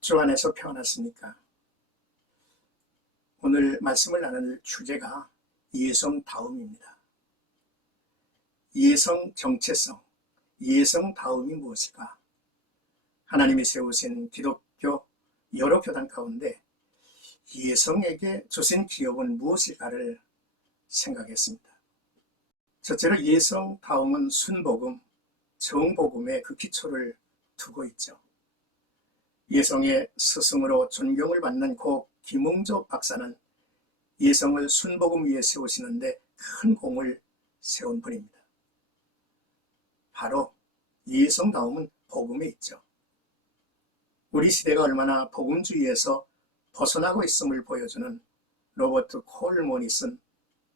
주 안에서 평안하십니까? 오늘 말씀을 나눌 주제가 예성다움입니다. 예성 정체성, 예성다움이 무엇일까? 하나님이 세우신 기독교 여러 교단 가운데 예성에게 주신 기업은 무엇일까를 생각했습니다. 첫째로 예성다움은 순복음, 정복음의 그 기초를 두고 있죠. 예성의 스승으로 존경을 받는 고 김웅조 박사는 예성을 순복음 위에 세우시는데 큰 공을 세운 분입니다. 바로 예성다움은 복음에 있죠. 우리 시대가 얼마나 복음주의에서 벗어나고 있음을 보여주는 로버트 콜몬이 쓴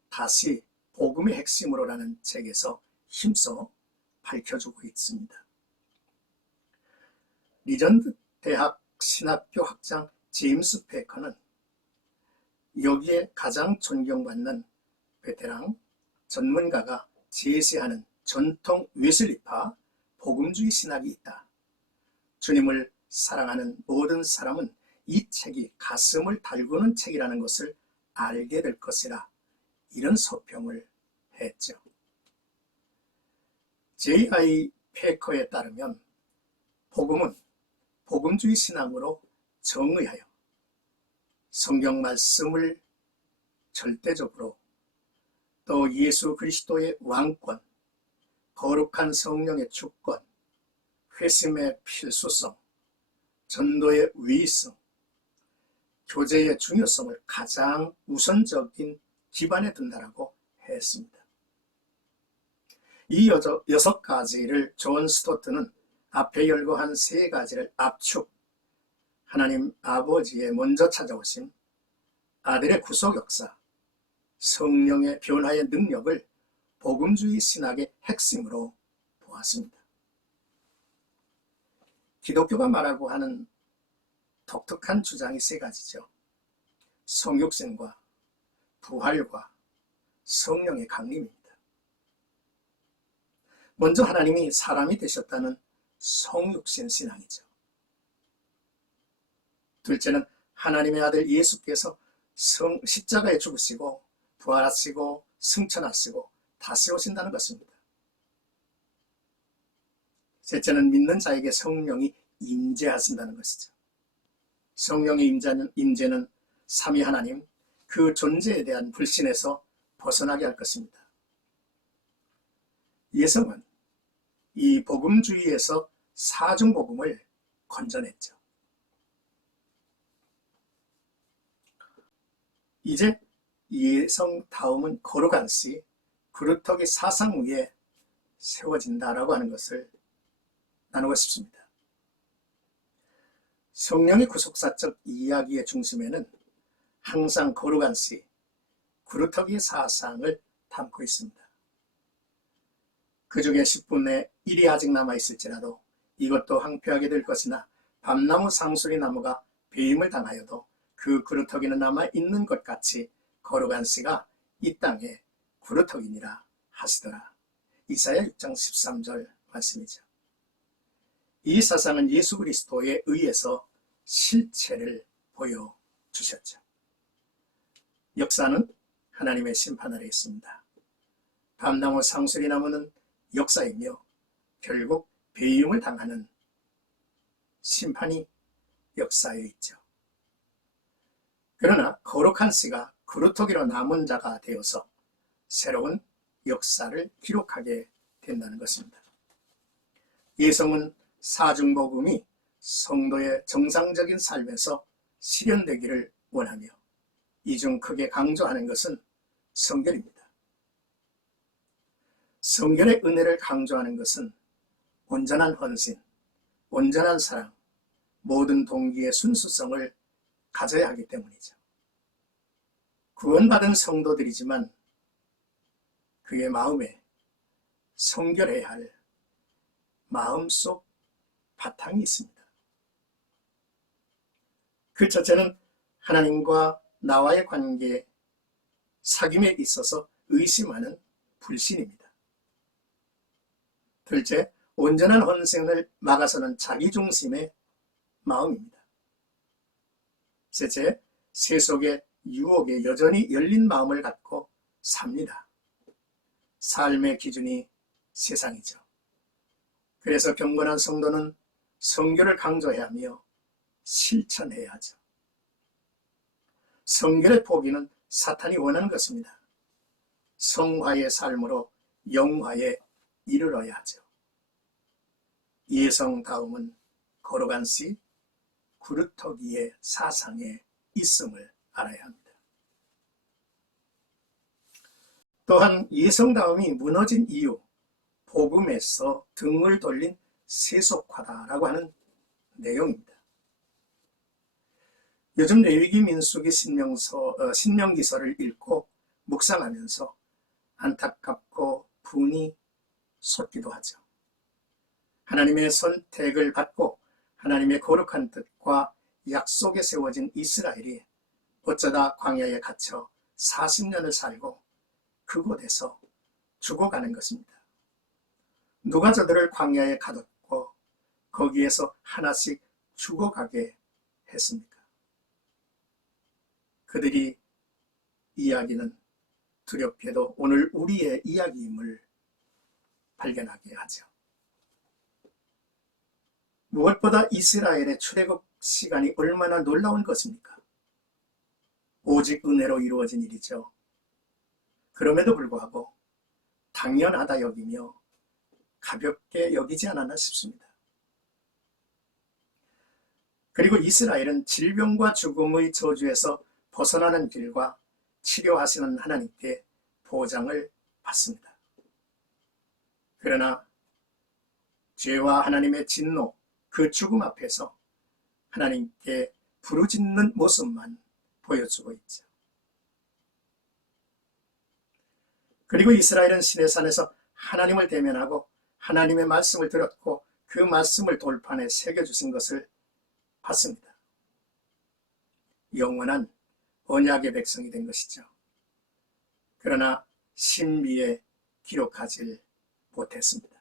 다시 복음의 핵심으로라는 책에서 힘써 밝혀주고 있습니다. 리전드 대학 신학교 학장 제임스 페커는 여기에 가장 존경받는 베테랑 전문가가 제시하는 전통 웨슬리파 복음주의 신학이 있다. 주님을 사랑하는 모든 사람은 이 책이 가슴을 달구는 책이라는 것을 알게 될 것이라, 이런 서평을 했죠. J.I. 페커에 따르면 복음은 복음주의 신앙으로 정의하여 성경 말씀을 절대적으로, 또 예수 그리스도의 왕권, 거룩한 성령의 주권, 회심의 필수성, 전도의 위성, 교제의 중요성을 가장 우선적인 기반에 둔다라고 했습니다. 이 6가지를 존 스토트는 앞에 열거한 3가지를 압축, 하나님 아버지의 먼저 찾아오심, 아들의 구속 역사, 성령의 변화의 능력을 복음주의 신학의 핵심으로 보았습니다. 기독교가 말하고 하는 독특한 주장이 3가지죠. 성육신과 부활과 성령의 강림입니다. 먼저 하나님이 사람이 되셨다는 성육신 신앙이죠. 둘째는 하나님의 아들 예수께서 십자가에 죽으시고 부활하시고 승천하시고 다시 오신다는 것입니다. 셋째는 믿는 자에게 성령이 임재하신다는 것이죠. 성령의 임재는 삼위 하나님, 그 존재에 대한 불신에서 벗어나게 할 것입니다. 예성은 이 복음주의에서 사중복음을 건져냈죠. 이제 예성다움은 거룩한시 그루터기 사상 위에 세워진다라고 하는 것을 나누고 싶습니다. 성령의 구속사적 이야기의 중심에는 항상 거룩한시 그루터기 사상을 담고 있습니다. 그 중에 10분의 1이 아직 남아있을지라도 이것도 황폐하게 될 것이나 밤나무 상수리 나무가 배임을 당하여도 그 그루터기는 남아있는 것 같이 거룩한 씨가 이 땅에 그루터기니라 하시더라. 이사야 6장 13절 말씀이죠. 이 사상은 예수 그리스도에 의해서 실체를 보여주셨죠. 역사는 하나님의 심판 아래 있습니다. 밤나무 상수리 나무는 역사이며 결국 배임을 당하는 심판이 역사에 있죠. 그러나 거룩한 씨가 그루터기로 남은 자가 되어서 새로운 역사를 기록하게 된다는 것입니다. 예성은 사중복음이 성도의 정상적인 삶에서 실현되기를 원하며 이 중 크게 강조하는 것은 성결입니다. 성결의 은혜를 강조하는 것은 온전한 헌신, 온전한 사랑, 모든 동기의 순수성을 가져야 하기 때문이죠. 구원받은 성도들이지만 그의 마음에 성결해야 할 마음속 바탕이 있습니다. 그 첫째는 하나님과 나와의 관계, 사귐에 있어서 의심하는 불신입니다. 둘째, 온전한 헌신을 막아서는 자기중심의 마음입니다. 셋째, 세속의 유혹에 여전히 열린 마음을 갖고 삽니다. 삶의 기준이 세상이죠. 그래서 경건한 성도는 성결을 강조해야 하며 실천해야 하죠. 성결의 포기는 사탄이 원하는 것입니다. 성화의 삶으로 영화에 이르러야 하죠. 예성다움은 거룩한 씨, 구루터기의 사상에 있음을 알아야 합니다. 또한 예성다움이 무너진 이유, 복음에서 등을 돌린 세속화다라고 하는 내용입니다. 요즘 레위기 민수기 신명기서를 읽고 묵상하면서 안타깝고 분이 솟기도 하죠. 하나님의 선택을 받고 하나님의 거룩한 뜻과 약속에 세워진 이스라엘이 어쩌다 광야에 갇혀 40년을 살고 그곳에서 죽어가는 것입니다. 누가 저들을 광야에 가뒀고 거기에서 하나씩 죽어가게 했습니까? 그들이 이야기는 두렵게도 오늘 우리의 이야기임을 발견하게 하죠. 무엇보다 이스라엘의 출애굽 시간이 얼마나 놀라운 것입니까? 오직 은혜로 이루어진 일이죠. 그럼에도 불구하고 당연하다 여기며 가볍게 여기지 않았나 싶습니다. 그리고 이스라엘은 질병과 죽음의 저주에서 벗어나는 길과 치료하시는 하나님께 보장을 받습니다. 그러나 죄와 하나님의 진노, 그 죽음 앞에서 하나님께 부르짖는 모습만 보여주고 있죠. 그리고 이스라엘은 시내산에서 하나님을 대면하고 하나님의 말씀을 들었고 그 말씀을 돌판에 새겨주신 것을 봤습니다. 영원한 언약의 백성이 된 것이죠. 그러나 신비에 기록하지 못했습니다.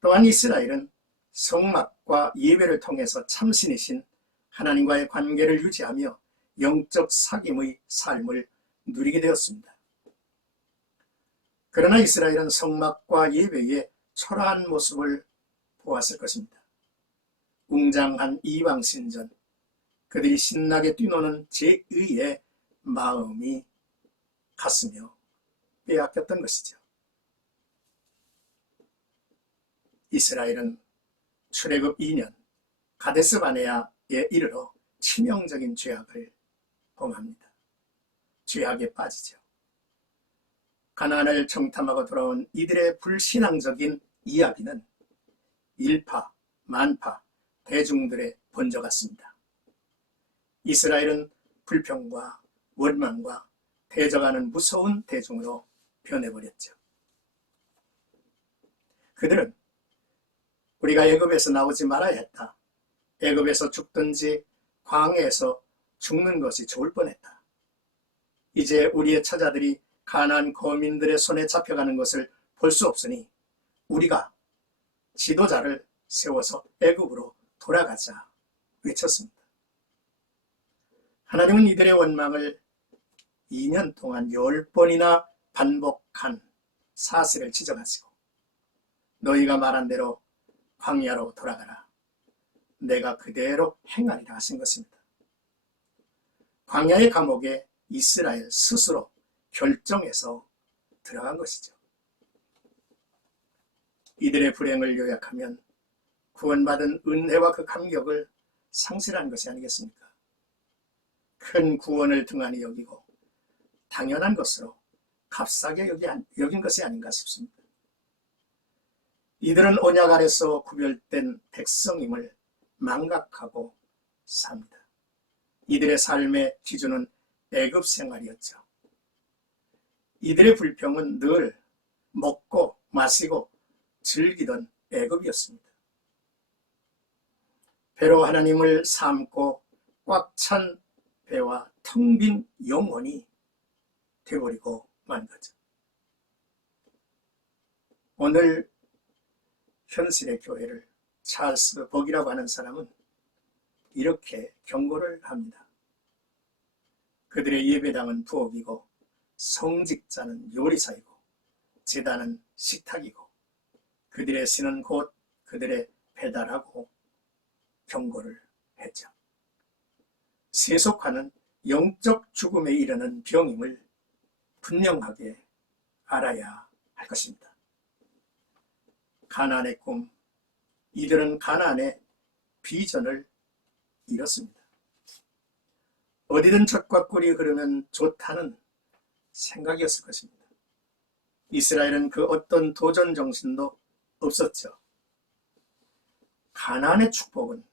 또한 이스라엘은 성막과 예배를 통해서 참신이신 하나님과의 관계를 유지하며 영적 사귐의 삶을 누리게 되었습니다. 그러나 이스라엘은 성막과 예배의 초라한 모습을 보았을 것입니다. 웅장한 이방신전, 그들이 신나게 뛰노는 제의의 마음이 갔으며 빼앗겼던 것이죠. 이스라엘은 출애굽 2년 가데스 바네아에 이르러 치명적인 죄악을 범합니다. 죄악에 빠지죠. 가나안을 정탐하고 돌아온 이들의 불신앙적인 이야기는 일파, 만파, 대중들에 번져갔습니다. 이스라엘은 불평과 원망과 대적하는 무서운 대중으로 변해버렸죠. 그들은 우리가 애굽에서 나오지 말아야 했다. 애굽에서 죽든지 광야에서 죽는 것이 좋을 뻔했다. 이제 우리의 처자들이 가나안 거민들의 손에 잡혀가는 것을 볼 수 없으니 우리가 지도자를 세워서 애굽으로 돌아가자 외쳤습니다. 하나님은 이들의 원망을 2년 동안 10번이나 반복한 사슬을 지적하시고 너희가 말한 대로 광야로 돌아가라. 내가 그대로 행하리라 하신 것입니다. 광야의 감옥에 이스라엘 스스로 결정해서 들어간 것이죠. 이들의 불행을 요약하면 구원받은 은혜와 그 감격을 상실한 것이 아니겠습니까? 큰 구원을 등한히 여기고 당연한 것으로 값싸게 여긴 것이 아닌가 싶습니다. 이들은 언약 아래서 구별된 백성임을 망각하고 삽니다. 이들의 삶의 기준은 애굽 생활이었죠. 이들의 불평은 늘 먹고 마시고 즐기던 애굽이었습니다. 배로 하나님을 삼고 꽉 찬 배와 텅 빈 영혼이 되어버리고 만 거죠. 오늘 현실의 교회를 찰스 복이라고 하는 사람은 이렇게 경고를 합니다. 그들의 예배당은 부엌이고 성직자는 요리사이고 제단은 식탁이고 그들의 신은 곧 그들의 배달하고 경고를 했죠. 세속화는 영적 죽음에 이르는 병임을 분명하게 알아야 할 것입니다. 가나안의 꿈, 이들은 가나안의 비전을 이뤘습니다. 어디든 젖과 꿀이 흐르면 좋다는 생각이었을 것입니다. 이스라엘은 그 어떤 도전 정신도 없었죠. 가나안의 축복은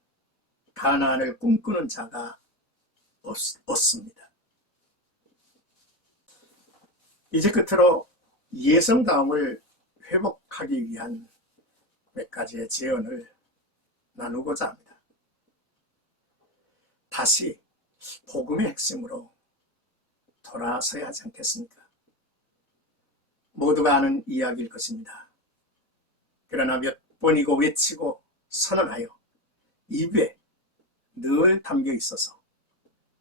가나안을 꿈꾸는 자가 없습니다. 이제 끝으로 예성다움을 회복하기 위한 몇 가지의 제언을 나누고자 합니다. 다시 복음의 핵심으로 돌아서야 하지 않겠습니까? 모두가 아는 이야기일 것입니다. 그러나 몇 번이고 외치고 선언하여 입에 늘 담겨 있어서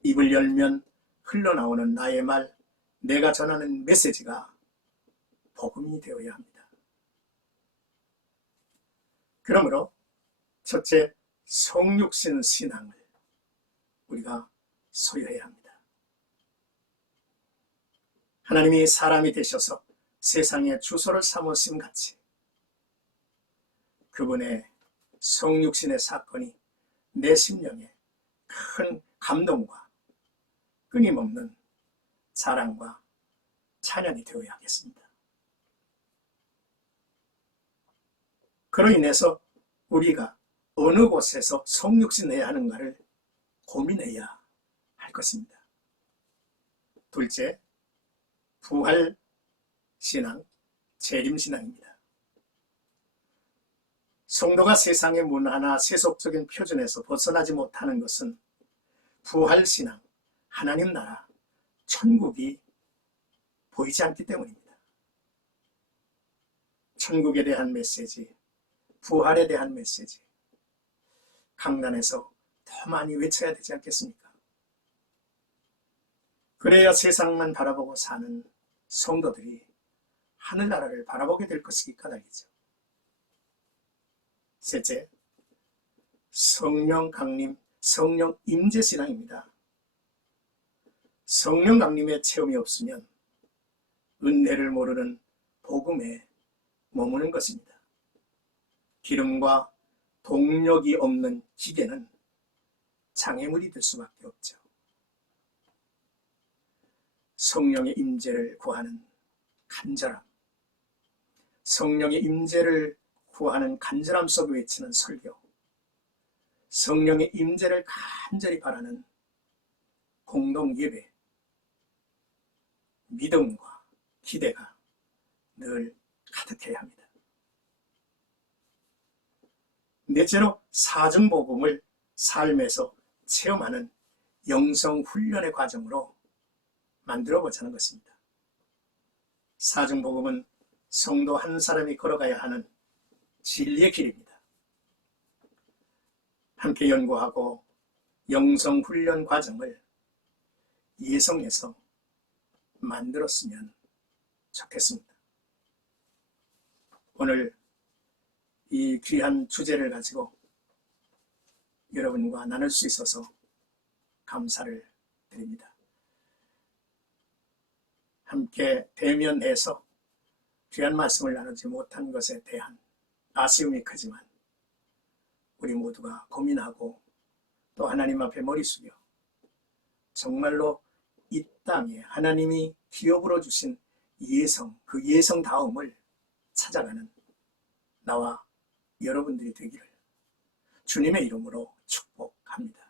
입을 열면 흘러나오는 나의 말, 내가 전하는 메시지가 복음이 되어야 합니다. 그러므로 첫째, 성육신 신앙을 우리가 소유해야 합니다. 하나님이 사람이 되셔서 세상에 주소를 삼으심 같이 그분의 성육신의 사건이 내 심령에 큰 감동과 끊임없는 사랑과 찬양이 되어야 하겠습니다. 그로 인해서 우리가 어느 곳에서 성육신해야 하는가를 고민해야 할 것입니다. 둘째, 부활신앙, 재림신앙입니다. 성도가 세상의 문화나 세속적인 표준에서 벗어나지 못하는 것은 부활신앙, 하나님 나라, 천국이 보이지 않기 때문입니다. 천국에 대한 메시지, 부활에 대한 메시지, 강단에서 더 많이 외쳐야 되지 않겠습니까? 그래야 세상만 바라보고 사는 성도들이 하늘나라를 바라보게 될 것이기 까닭이죠. 셋째, 성령 강림, 성령 임재 신앙입니다. 성령 강림의 체험이 없으면 은혜를 모르는 복음에 머무는 것입니다. 기름과 동력이 없는 기계는 장애물이 될 수밖에 없죠. 성령의 임재를 구하는 간절함, 성령의 임재를 구하는 간절함 속에 외치는 설교, 성령의 임재를 간절히 바라는 공동 예배, 믿음과 기대가 늘 가득해야 합니다. 넷째로 사증복음을 삶에서 체험하는 영성훈련의 과정으로 만들어보자는 것입니다. 사증복음은 성도 한 사람이 걸어가야 하는 진리의 길입니다. 함께 연구하고 영성훈련 과정을 예성해서 만들었으면 좋겠습니다. 오늘 이 귀한 주제를 가지고 여러분과 나눌 수 있어서 감사를 드립니다. 함께 대면해서 귀한 말씀을 나누지 못한 것에 대한 아쉬움이 크지만 우리 모두가 고민하고 또 하나님 앞에 머리 숙여 정말로 이 땅에 하나님이 기업으로 주신 예성, 그 예성다움을 찾아가는 나와 여러분들이 되기를 주님의 이름으로 축복합니다.